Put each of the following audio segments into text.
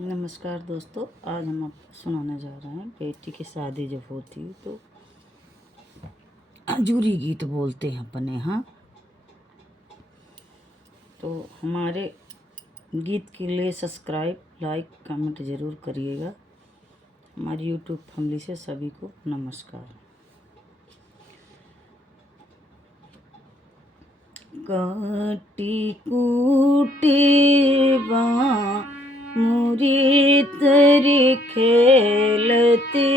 नमस्कार दोस्तों, आज हम आपको सुनाने जा रहे हैं। बेटी की शादी जब होती तो हजूरी गीत बोलते हैं अपने यहाँ। तो हमारे गीत के लिए सब्सक्राइब, लाइक, कमेंट ज़रूर करिएगा। हमारी यूट्यूब फैमिली से सभी को नमस्कार। काटी कूटी मुरी तरी खेलती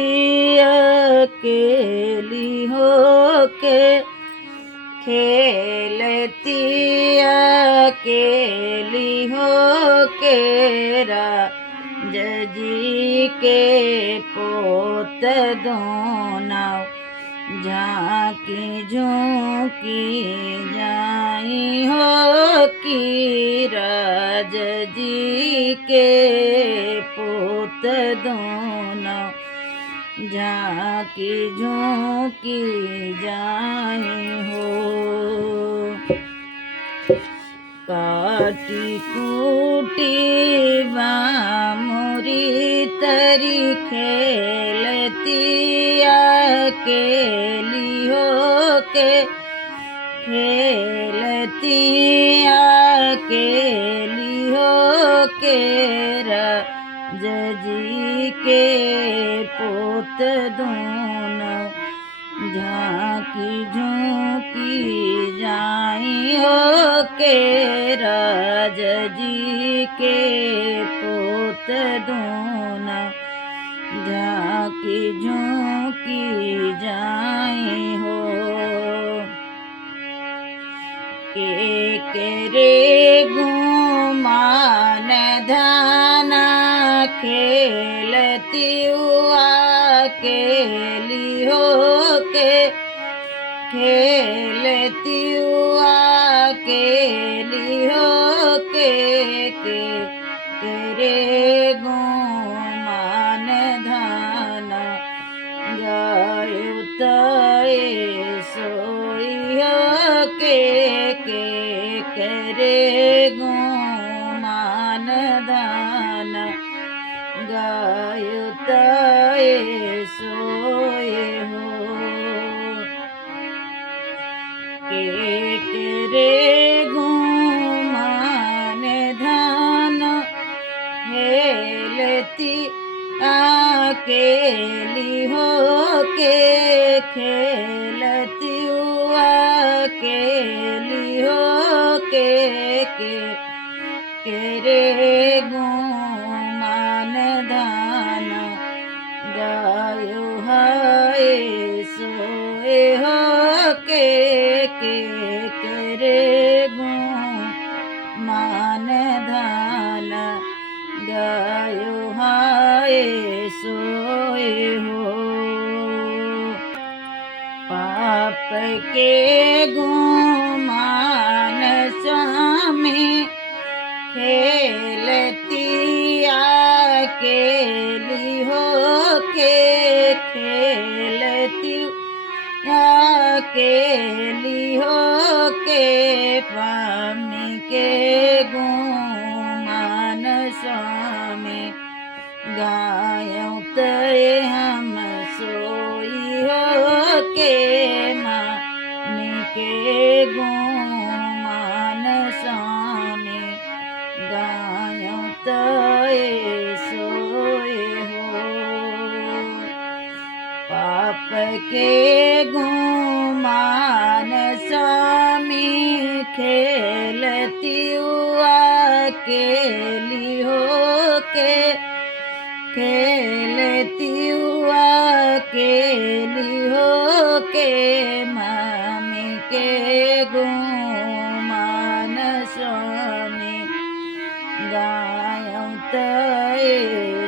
अकेली हो के, खेलती अकेली हो के राजी के पोत दोना झांकी झोंकी जाई हो की राज जी के पोत दोनों झांकी झोंकी जाई हो। काटी कूटी मोरी तरी खेलती अकेली हो के, खेलती अकेली हो के राजी के पोत दोनों झांकी झोंकी जाई हो के राज जी के पोत दोनों झांकी झोंकी जाई हो। के गुमान धाना खेलती अकेली हो के, खेलती अकेली हो के रे गुमान धाना गायो तय सोई हो के रे गुमान धाना गायो तय सोए हो। के रे गुमान धाना खेलती अकेली हो के, खेलती अकेली हो के रे गुमान धाना गायो है सोए हो के रे गुमान धाना गायो है सोए हो। पाप के गुमान स्वामी खेलती अकेली हो के, खेलती अकेली हो के पामी के गुमान स्वामी गायों तय हम सोई हो के मामी के गुमान स्वामी गायों तय सोए हो। पाप के गुमान स्वामी खेलती अकेली हो के, खेलती अकेली हो के मामी के गुमान स्वामी गायों तय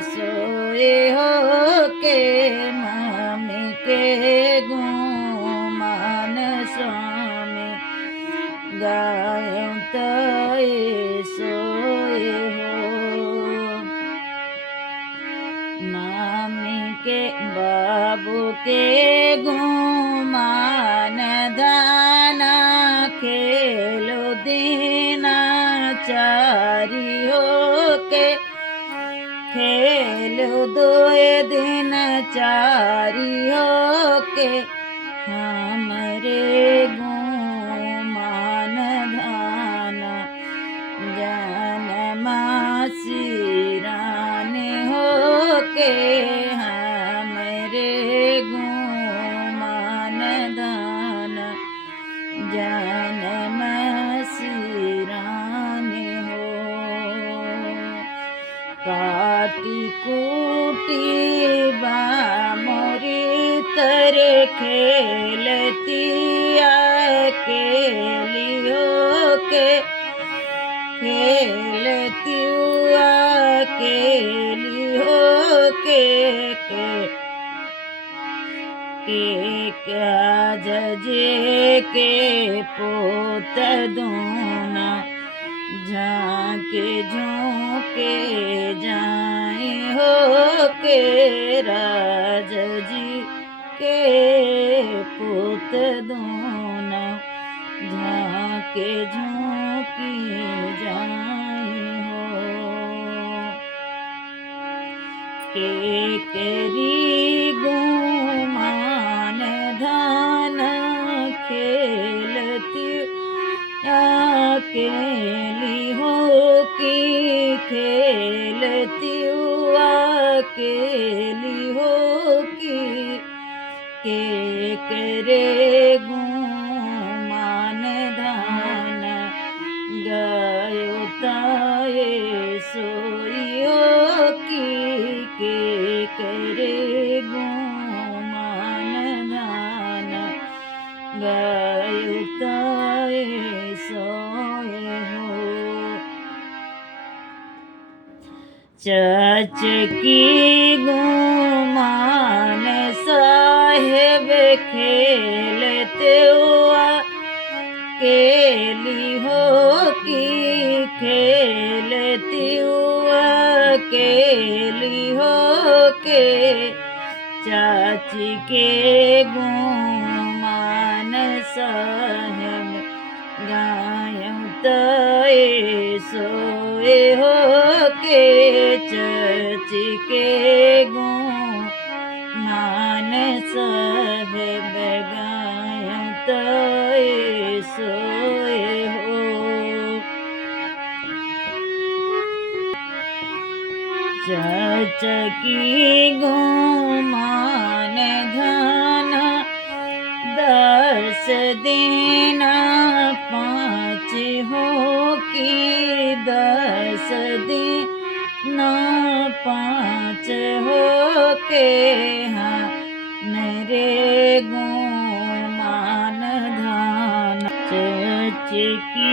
सोए हो के मामी के गुमान स्वामी गायों तय सोए हो। मामी के बाबू के गुमान दाना खेलो दीना चारी हो के, खेलो दोए दिन चारी हो के हमरे गुमान धान जनमा सिरान हो के हमरे गुमान धान जन्म सिरान हो काटी कूटी मोरी तरे खेलती अकेली हो के खेलती अकेली हो के क्या जजे के पोत दूना झांके झोंके जाए हो के राज जी के पुत दूना झांके झोंकी जाए हो के करी गुमान धान खेलती अकेली हो की खेलती अकेली हो की के करे गुमान धान गायो ताए सोइयो की के करे गुमान धान गायो ताए सोए हो चच की गुमान साहेब खेलते हुआ केली हो की खेलती हुआ केली हो के चाची के गुमान साहेब गायं तय सोए हो के चाची के गुमान साहेब गायं तय सोए हो चचकी गुमान धन 10 दिन 5 हो की 10 दिन 5 हो के हाँ मेरे गुमान धान चचकी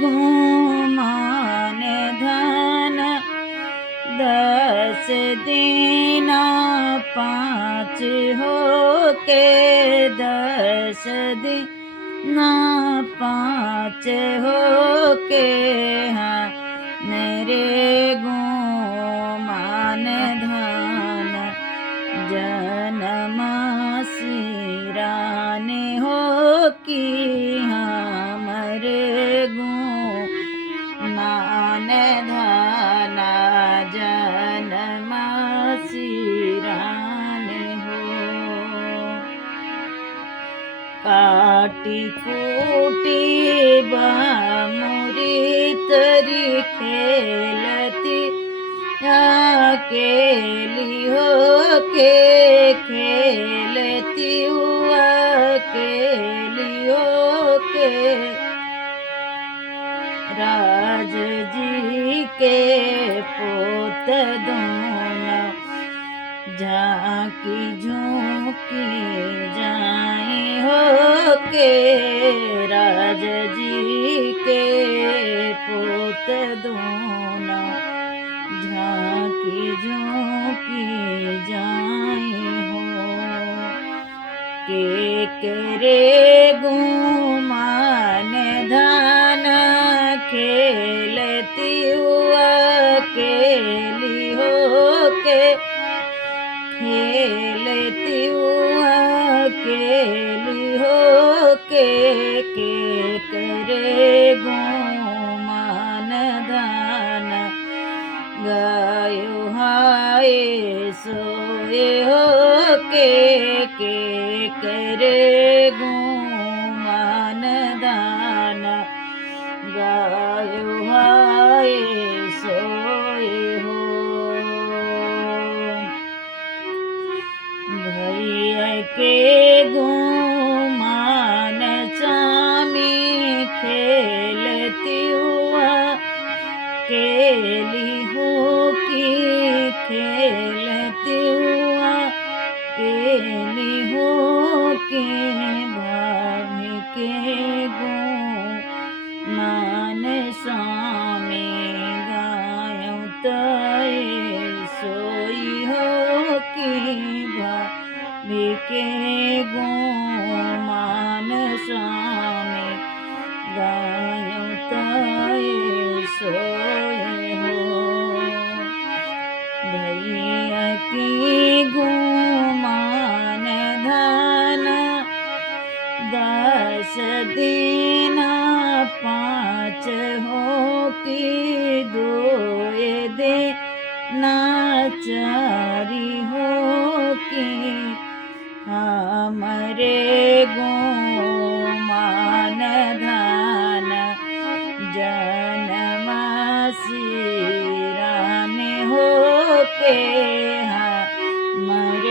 गुमान धान 10 दिन 5 हो के 10 दिन 5 हो के हाँ मेरे गुमान धान जन्म सिरान हो की हाँ मेरे गुमान धान जन्म सिरान हो काटी कूटी मोरी तरी खेलती अकेली हो के खेलती हुआ अकेली हो के राज जी के पोत दोनों झांकी झोंकी जाए हो के राज जी के पोत दोनों झांकी झोंकी जाए हो के करे गुमान धान खेलती हुआ अकेली हो के खेलती हुआ अकेली हो के करे गुमान धान गायो हाय सोए हो के करे गुमान दाना गायो हाय सोए हो भैया के गुमान चामी खेलती हुआ केली हो की खेलती हुआ केली हो के भाभी के गुमान स्वामी गायो तय सोई हो की भाभी के गुमान स्वामी गायो तय सोए हो भैया की गुमान धान 10 दिन 5 हो की 2 दे नाचारी हो की हमरे गुमान धान जनमासी रानी हो के हमरे